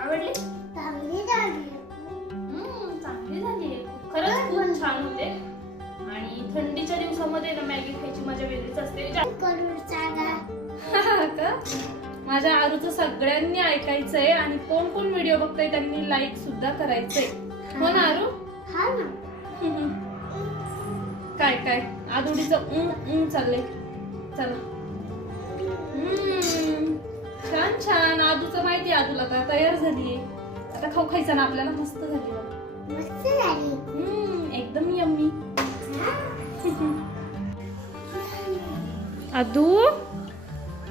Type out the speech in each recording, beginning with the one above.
आवडली? चांगली झाली. हम्म, चांगली झाली. खरंच खूप छान होते. आणि थंडीच्या दिवसामध्ये ना मॅगी खायची मजा वेगळीच असते. जा- करून सांगा. का? माझ्या आरूचं सगळ्यांनी ऐकायचंय आणि कोण कोण व्हिडिओ बघताय त्यांनी लाईक सुद्धा करायचंय. हो ना आरू? हा ना. काय काय? आदुडीचं उं उं चाललंय. चला. छान. छान आदूचं माहिती आदूला आता. तयार झालीये आता खाऊ खायचं ना आपल्याला मस्त झाली बघ. मस्त झाली. हम्म, एकदम यम्मी. आदू?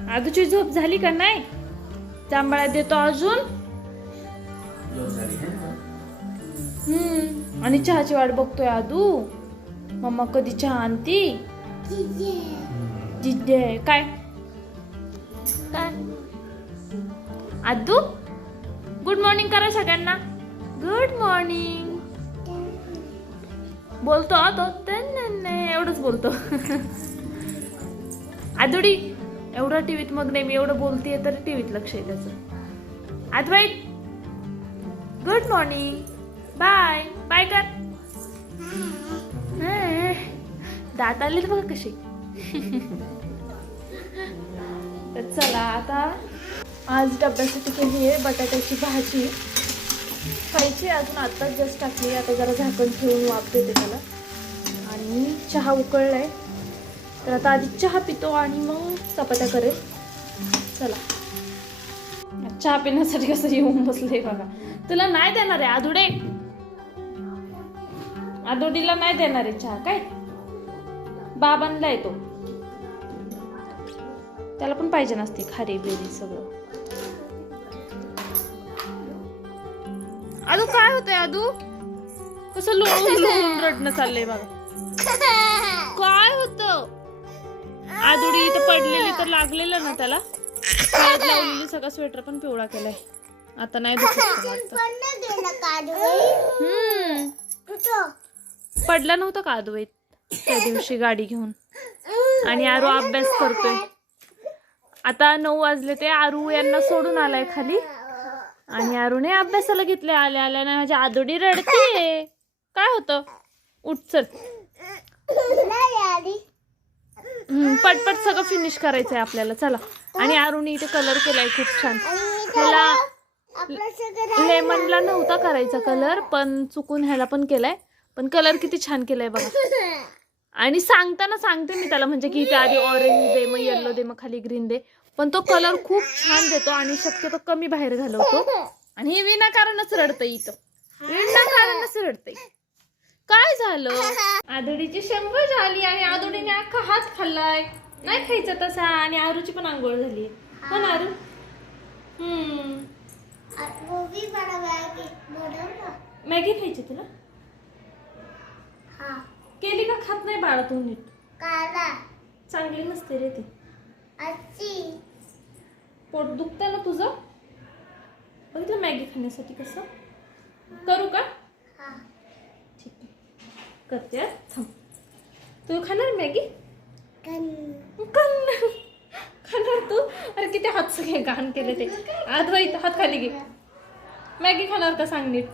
आदूची झोप झाली का नाही? जांभळा देतो अजून. हम्म आणि चहाची वाट बघतोय आदू. मम्मा कधी चहा आणती? जिजे. जिद्दे काय? काय? आदू गुड मॉर्निंग करा सगळ्यांना. गुड मॉर्निंग बोलतो तो. एवढंच बोलतो. आदुडी एवढा टीव्हीत मग नाही मी एवढं बोलतेय तर टीव्हीत लक्ष आहे त्याचं. Advait good morning bye bye कर. दात आले बघा कसे. तर चला आता आज डब्यासाठी केली आहे बटाट्याची भाजी. खायची अजून आत्ताच जस्ट टाकली आता जरा झाकण ठेवून वाफ देते त्याला. आणि चहा उकळलाय. तर आता आधी चहा पितो आणि मग चपात्या करेल. चला. चहा पिण्यासाठी कसं येऊन बसले बघा. तुला नाही देणार आहे आदुडे. आदुडीला नाही देणार आहे चहा काय? बाबांना येतो. त्याला पण पाहिजे नसते खारी बेरी सगळं. आदू काय होतंय आदू? कसं लोळून लोळून रडणं चाललंय बघा. काय होत? आदुडी इथं पडलेली तर लागलेलं ना त्याला. लावलेली सगळा स्वेटर पण पिवळा केलाय. आता नाही दुखत हम्म. पडला नव्हता का अद्वैत त्या दिवशी गाडी घेऊन. आणि आरू अभ्यास करतोय. आता नऊ वाजले ते आरू यांना सोडून आलाय खाली. आणि आरूने अभ्यासाला घेतले आल्या आल्या नाही माझी आदोडी रडते काय होतं? उठ चल. नाही आली हम्म, पटपट सगळं फिनिश करायचंय आपल्याला. चला. आणि आरूने इथे कलर केलाय खूप छान. ह्याला लेमनला नव्हता करायचा कलर पण चुकून ह्याला पण केलाय. पण कलर किती छान केलाय बघा. आणि सांगताना सांगते मी त्याला म्हणजे की इथे आधी ऑरेंज दे मग येल्लो दे मग खाली ग्रीन दे. पण तो कलर खूप छान देतो आणि शक्यतो कमी बाहेर घालवतो. आणि हे विनाकारणच रडतं इथं. विनाकारणच रडतंय. काय झालं? आदुडीची शंभर झाली आणि आदुडीने अख्खा हात खाल्लाय. नाही खायचा तसा आणि आरूची पण आंघोळ झाली. हो ना आरू? मॅगी खायची तुला? हा. केली का? खात नाही बाळा तू नीट. चांगली नसते रे ती. पोट दुखतं ना तुझं? बघितलं मॅगी खाण्यासाठी कसं? करू का? हा. ठीक आहे. करते हा. थांब. तू खाणार मॅगी? खाणार तू? अरे किती हात सगळे घाण केले ते. आधवाई हात खाली घे. मॅगी खाणार का सांग नीट?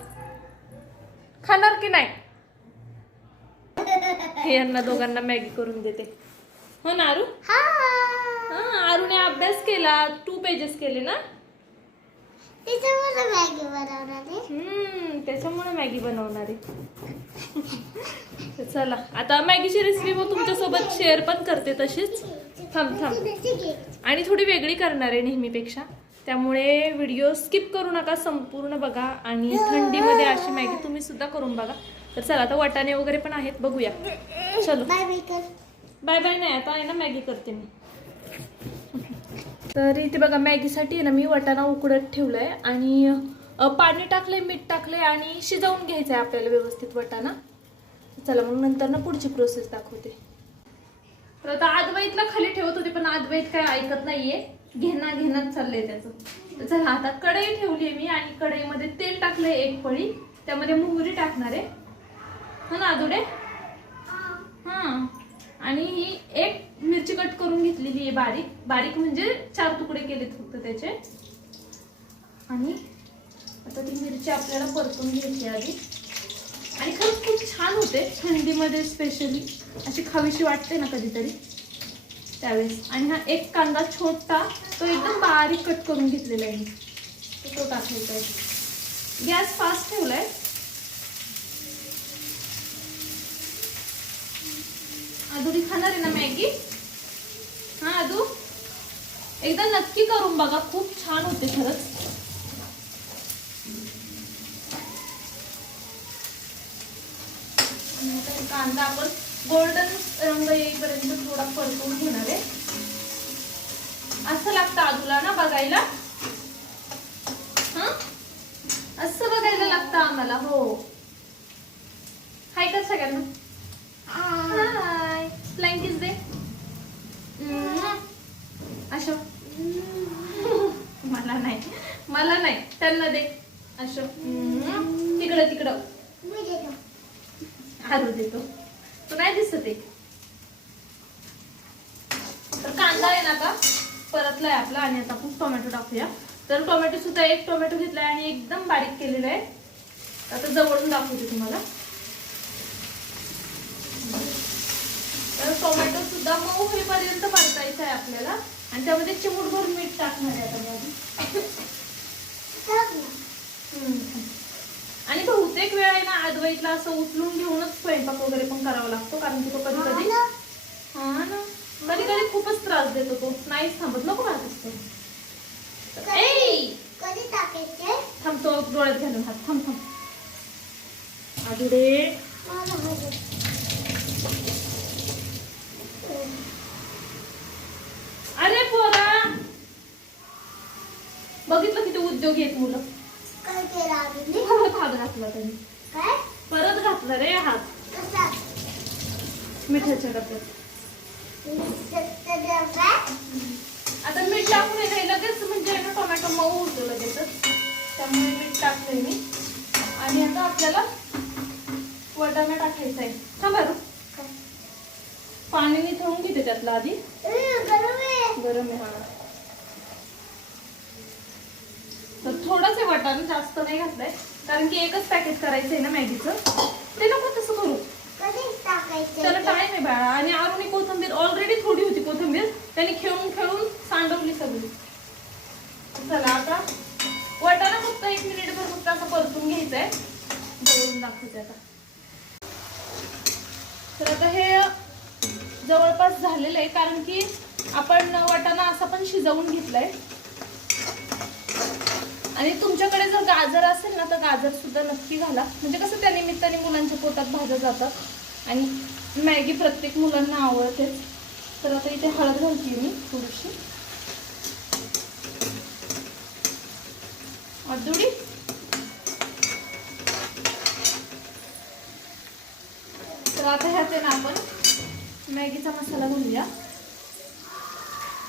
खाणार की नाही? हे यांना दोघांना मॅगी करून देते. हो ना आरू? हा आरूने अभ्यास केला टू पेजेस केले ना? त्याच्यावर मॅगी बनवणार आहे. हम्म त्याच्यामुळे मॅगी बनवणार आहे. चला आता मॅगीची रेसिपी मग तुमच्यासोबत शेअर पण करते तशीच. थांब थांब. आणि थोडी वेगळी करणार आहे नेहमीपेक्षा. त्यामुळे व्हिडिओ स्किप करू नका संपूर्ण बघा. आणि थंडीमध्ये अशी मॅगी तुम्ही सुद्धा करून बघा. तर चला आता वाटाणे वगैरे पण आहेत बघूया. चलो. बाय बाय कर बाय बाय नाही आता आहे ना मॅगी करते मी. तर इथे बघा मॅगीसाठी आहे ना मी वाटाणा उकडत ठेवलाय आणि अ, पाणी टाकलंय मीठ टाकलंय आणि शिजवून घ्यायचं आहे आपल्याला व्यवस्थित वाटाणा. चला मग नंतर ना पुढची प्रोसेस दाखवते. तर आता आदवाईतला खाली ठेवत होते पण आदवाईत काय ऐकत नाहीये. घेणा घेण्यात चाललंय त्याचं. तर चला आता कढई ठेवली मी आणि कढईमध्ये तेल टाकलंय एक पळी त्यामध्ये मोहरी टाकणार आहे. हो ना आदुडे हा. आणि ही एक मिरची कट करून घेतलेली आहे बारीक. बारीक म्हणजे चार तुकडे केलेत फक्त त्याचे. आणि आता ती मिरची आपल्याला परतून घ्यायची आधी. आणि खरंच खूप छान होते थंडीमध्ये स्पेशली अशी खावीशी वाटते ना कधीतरी. त्यावेळेस. आणि हा एक कांदा छोटा तो एकदम बारीक कट करून घेतलेला आहे मी. तो तो टाकायचा आहे गॅस फास्ट ठेवला आहे आदुरी खाणार आहे ना मॅगी हा आदू एकदा नक्की करून बघा खूप छान होते खरंच आता कांदा आपण गोल्डन रंग येईपर्यंत थोडा परतून घेणार आहे असं लागतं आजूला ना बघायला हा असं बघायला लागतं आम्हाला हो हाय का सगळ्यांना हाय फ्लँकीज दे हम्म. अशो मला नाही. मला नाही. त्यांना दे. असं. तिकडं तिकडं. मी देतो. तो नाही दिसत एक. तर कांदा आहे ना आता परतलाय आपला आणि आता खूप टोमॅटो टाकूया. तर टोमॅटो सुद्धा एक टोमॅटो घेतलाय आणि एकदम बारीक केलेला आहे. आता जवळून दाखवते तुम्हाला. तर टोमॅटो सुद्धा मऊ होईपर्यंत परतायचा आहे आपल्याला. आणि त्यामध्ये चिमूटभर मीठ टाकणार आहे आता मी. आणि बहुतेक वेळा आहे ना अद्वैतला असं उचलून घेऊनच स्वयंपाक वगैरे पण करावा लागतो कारण की तो कधी हा कधी ना. हा ना. कधी कधी खूपच त्रास देतो तो. नाहीच थांबत. नको मला असतो. ए कधी टाकायचे? थांब तो डोळ्यात घालून हात. थांब थांब. आदुडे मला माहिती. अरे पोरा बघितलं किती उद्योगी आहेत मुलं काय केलं आम्ही? परत हात घातला त्यांनी. काय? परत घातला रे हात. कसा? मिठाच्या डब्यात? आता मीठ टाकून आहे ना, लगेच म्हणजे ना टोमॅटो मऊ होतो लगेचच. त्यामुळे मीठ टाकलंय मी. आणि आता आपल्याला वटाणा टाकायचा आहे. हा बरं? काय? पाणी निथळून घेते त्यातलं आधी. ए, गरम आहे. गरम आहे हा तर थोडंच आहे वाटाणा जास्त नाही घातलंय. कारण की एकच पॅकेट करायचंय ना मॅगीचं. ते नको तसं करू. त्याला टाइम आहे बाळा. आणि आरुणी कोथिंबीर ऑलरेडी थोडी होती कोथिंबीर. त्याने खेळून खेळून सांडवली सगळी. चला आता. वाटाणा फक्त एक मिनिटभर फक्त असं परतून घ्यायचंय. जवळून दाखवते आता. तर आता हे जवळपास झालेलं आहे. कारण की आपण वाटाणा असा पण शिजवून घेतलाय. आणि तुमच्याकडे जर गाजर असेल ना तर गाजर सुद्धा नक्की घाला. म्हणजे कसं त्या निमित्ताने मुलांच्या पोटात भाज्या जातात. आणि मॅगी प्रत्येक मुलांना आवडतेच. तर आता इथे हळद घालते मी थोडीशी. अदुडी. तर आता ह्यात ना आपण मॅगीचा मसाला घालूया.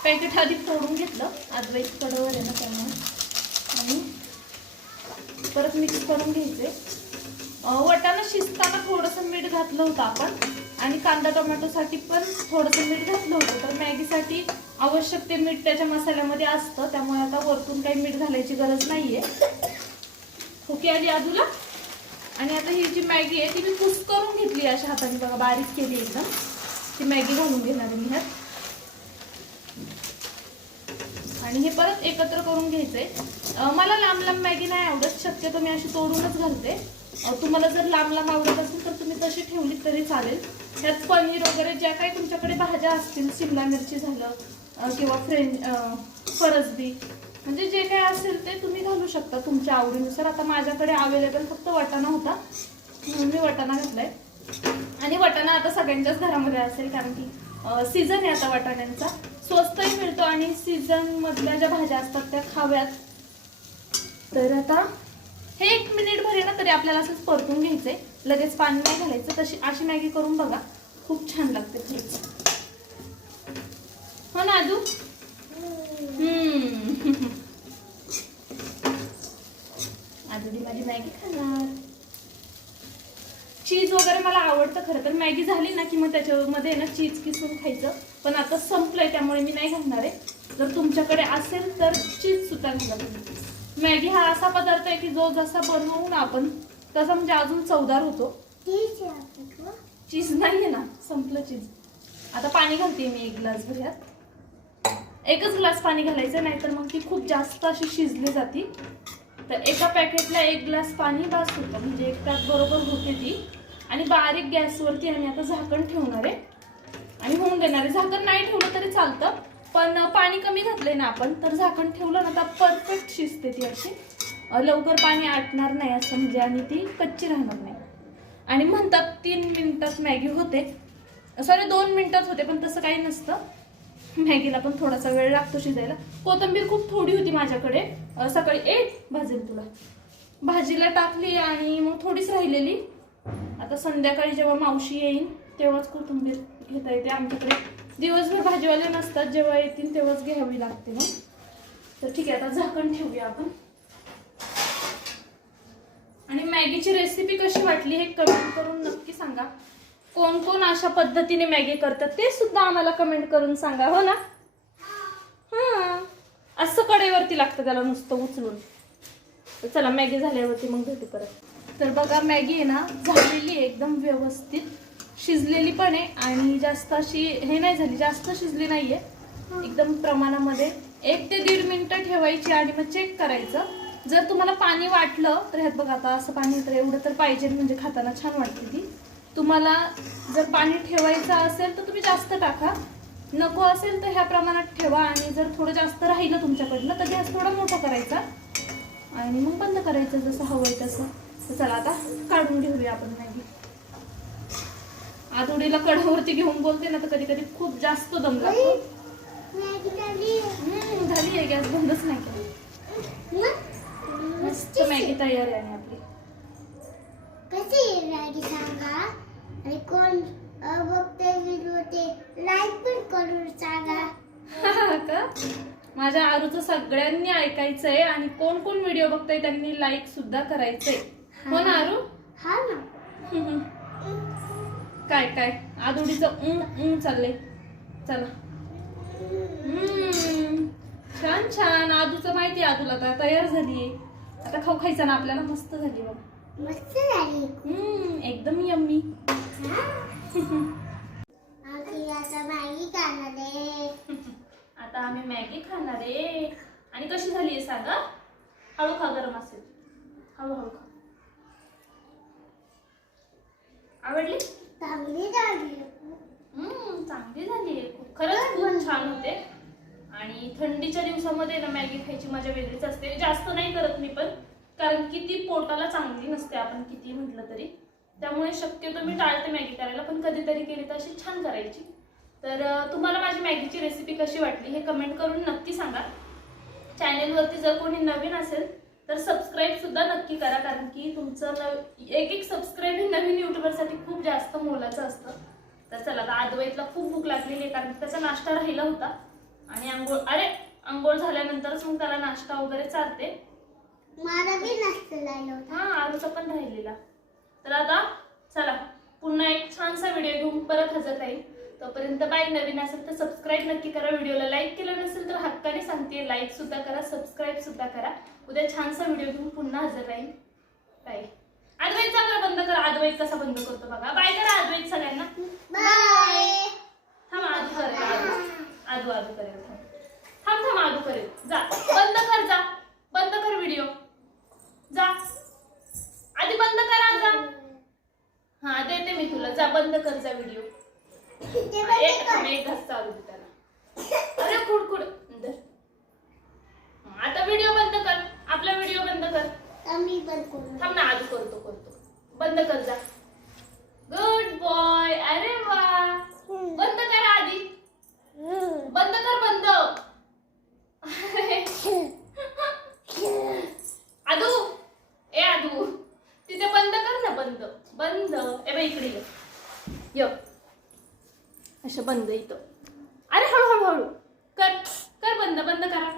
पॅकेट आधी फोडून घेतलं. अद्वैत कडवर आहे ना त्यामुळे आणि परत मिक्स करून घ्यायचे. वटाणा वाटाणा शिजताना थोडंसं मीठ घातलं होतं आपण. आणि कांदा टोमॅटोसाठी पण थोडंसं मीठ घातलं होतं. तर मॅगीसाठी आवश्यक ते मीठ त्याच्या मसाल्यामध्ये असतं. त्यामुळे आता वरतून काही मीठ घालायची गरज नाहीये. खोकी आली आजूला. आणि आता ही जी मॅगी आहे ती मी कुस करून घेतली अशा हाताने. बघा बारीक केली एकदम. ती मॅगी घालून घेणार मी ह्यात. आणि हे परत एकत्र करून घ्यायचंय. आहे मला लांब लांब मॅगी नाही आवडत. शक्यतो मी अशी तोडूनच घालते. तुम्हाला जर लांब लांब आवडत असेल तर तुम्ही तशी ठेवली तरी चालेल. त्यात पनीर वगैरे ज्या काही तुमच्याकडे भाज्या असतील शिमला मिरची झालं किंवा फ्रेंच फरसबी म्हणजे जे काय असेल ते तुम्ही घालू शकता. तुमच्या आवडीनुसार. आता माझ्याकडे अवेलेबल फक्त वाटाणा होता. म्हणून मी वाटाणा घातलाय. आणि वाटाणा आता सगळ्यांच्याच घरामध्ये असेल कारण की सीझन आहे आता वाटाण्यांचा. स्वस्तही मिळतो आणि सीझनमधल्या ज्या भाज्या असतात त्या खाव्यात. तर आता हे एक मिनिट भरे ना तरी आपल्याला असंच परतून घ्यायचंय. लगेच पाणी नाही घालायचं तशी अशी मॅगी करून बघा. खूप छान लागते खरंच हो ना आजू? हम्म. आजूदी माझी मॅगी खाणार. चीज वगैरे मला आवडतं खरं तर. मॅगी झाली ना की मग त्याच्यामध्ये ना चीज किसून खायचं. पण आता संपलंय त्यामुळे मी नाही घालणार आहे. जर तुमच्याकडे असेल तर चीज सुद्धा घाला तुम्ही. मॅगी हा असा पदार्थ आहे की जो जसा बनवू ना आपण तसा म्हणजे अजून चवदार होतो? चीज नाहीये ना संपलं चीज आता पाणी घालते मी एक ग्लास भरात एकच ग्लास पाणी घालायचं नाहीतर मग ती खूप जास्त अशी शिजली जाती. तर एका पॅकेटला एक ग्लास पाणी बास होतं म्हणजे एक तास बरोबर होते ती. आणि बारीक गॅसवरती आम्ही आता झाकण ठेवणार आहे. आणि होऊन देणार आहे. झाकण नाही ठेवलं तरी चालतं. पण पाणी कमी घातलंय ना आपण तर झाकण ठेवलं ना तर परफेक्ट शिजते ती अशी. लवकर पाणी आटणार नाही असं म्हणजे आणि ती कच्ची राहणार नाही. आणि म्हणतात तीन मिनिटात मॅगी होते. सॉरी दोन मिनिटात होते पण तसं काही नसतं. मॅगीला पण थोडासा वेळ लागतो शिजायला. कोथिंबीर खूप थोडी होती माझ्याकडे. सकाळी एक भाजेल तुला. भाजीला टाकली आणि मग थोडीच राहिलेली. आता संध्याकाळी जेव्हा मावशी येईल तेव्हाच कोथंबीर घेता येते आमच्याकडे. दिवसभर भाजीवाले नसतात जेव्हा येतील तेव्हाच घ्यावी लागते मग तर ठीक आहे आता झाकण ठेवूया आपण. आणि मॅगीची रेसिपी कशी वाटली हे कमेंट करून नक्की सांगा. कोण कोण अशा पद्धतीने मॅगी करतात ते सुद्धा आम्हाला कमेंट करून सांगा हो ना? हां. असं कडेवरती लागतं त्याला नुसतं उचलून. तर चला मॅगी झाल्यावरती मग भेटू परत. तर बघा मॅगी आहे ना झालेली आहे एकदम व्यवस्थित. शिजलेली पण आहे आणि जास्त अशी हे नाही झाली जास्त शिजली नाहीये. एकदम प्रमाणामध्ये एक ते दीड मिनिटं ठेवायची आणि मग चेक करायचं. जर तुम्हाला पाणी वाटलं तर ह्यात बघा आता असं पाणी तर एवढं तर पाहिजे म्हणजे खाताना छान वाटते ती. तुम्हाला जर पाणी ठेवायचं असेल तर तुम्ही जास्त टाका. नको असेल तर ह्या प्रमाणात ठेवा आणि जर थोडं जास्त राहिलं तुमच्याकडनं तर गॅस थोडा मोठा करायचा. आणि मग बंद करायचं जसं हवंय तसं. तर चला आता काढून घेऊया आपण मॅगी आदोडीला कढावरती घेऊन बोलते ना तर कधी कधी खूप जास्त दम लागतो. झाली. आहे गॅस बंदच नाही केला. मस्त मॅगी तयार आहे आपली. कशी मॅगी सांगा? आणि कोण बघते व्हिडिओ ते लाईक पण करून सांगा. का? माझ्या आरूचं सगळ्यांनी ऐकायचंय आणि कोण कोण व्हिडिओ बघताय त्यांनी लाईक सुद्धा करायचंय. हो ना आरू? हा ना. काय काय? आदोडीचं उं उं चाललंय. चला. छान छान. आदूचं माहिती आहे आदूला. आता तयार झालीये. आता खाऊ खायचा ना आपल्याला मस्त झाली बघ. मस्त झाली. हम्म, एकदम यम्मी. आता आम्ही मॅगी खाणार आहे. आणि कशी झाली आहे सांगा हळू खा गरम असेल. हळू हळू खा. आवडली? चांगली झाली हम्म, चांगली झाली आहे. खरंच खूप छान होते. आणि थंडीच्या दिवसामध्ये ना मॅगी खायची मजा वेगळीच असते. जास्त नाही करत मी पण कारण की ती पोटाला चांगली नसते आपण किती म्हटलं तरी. त्यामुळे शक्यतो मी टाळते मॅगी करायला पण कधीतरी केली तर अशी छान करायची. तर तुम्हाला माझी मॅगीची रेसिपी कशी वाटली हे कमेंट करून नक्की सांगा. चॅनेलवरती जर कोणी नवीन असेल तर सबस्क्राईब सुद्धा नक्की करा कारण की तुमचं नव एक एक सबस्क्राईब हे नवीन युट्यूबरसाठी खूप जास्त मोलाचं असतं. तर चला आता आदवाईतला खूप भूक लागलेली आहे कारण की त्याचा नाश्ता राहिला होता. आणि आंघोळ अरे आंघोळ झाल्यानंतरच मग त्याला नाश्ता वगैरे चालते. बी होतं. हा आरूचा पण राहिलेला. तर आता चला पुन्हा एक छानसा व्हिडिओ घेऊन परत हजर राहील तोपर्यंत बाय नवीन असेल तर सबस्क्राईब नक्की करा. व्हिडिओला लाईक केलं नसेल तर हक्काने सांगते. लाईक सुद्धा करा सबस्क्राईब सुद्धा करा. उद्या छानसा व्हिडिओ घेऊन पुन्हा हजर राहील बाय आदवाईत चांगला बंद करा. आदवाईत कसा बंद करतो बघा. बाय करा आदवाईत सगळ्यांना. बाय थांब आदू करेल आदू आदू आदू करेल थांब थांब थांब आदू करेल जा बंद कर जा बंद कर व्हिडिओ जा आधी बंद करा जा हा देते मी तुला जा बंद कर जा व्हिडिओ ते हा, एक बघ थांब, एक घास चालू दे त्याला अरे कुड कुड धर. हा, आता व्हिडिओ बंद कर आपला व्हिडिओ बंद कर आम्ही पण करू थांब ना आदू करतो करतो. बंद कर जा. गुड बॉय अरे वा. बंद कर आधी. बंद कर बंद. आदू. ए आदू. तिथे बंद कर ना बंद. बंद. ए बाई इकडे ये. य. असं बंद इथं. अरे हळू हळू हळू. कर. कर बंद. बंद करा.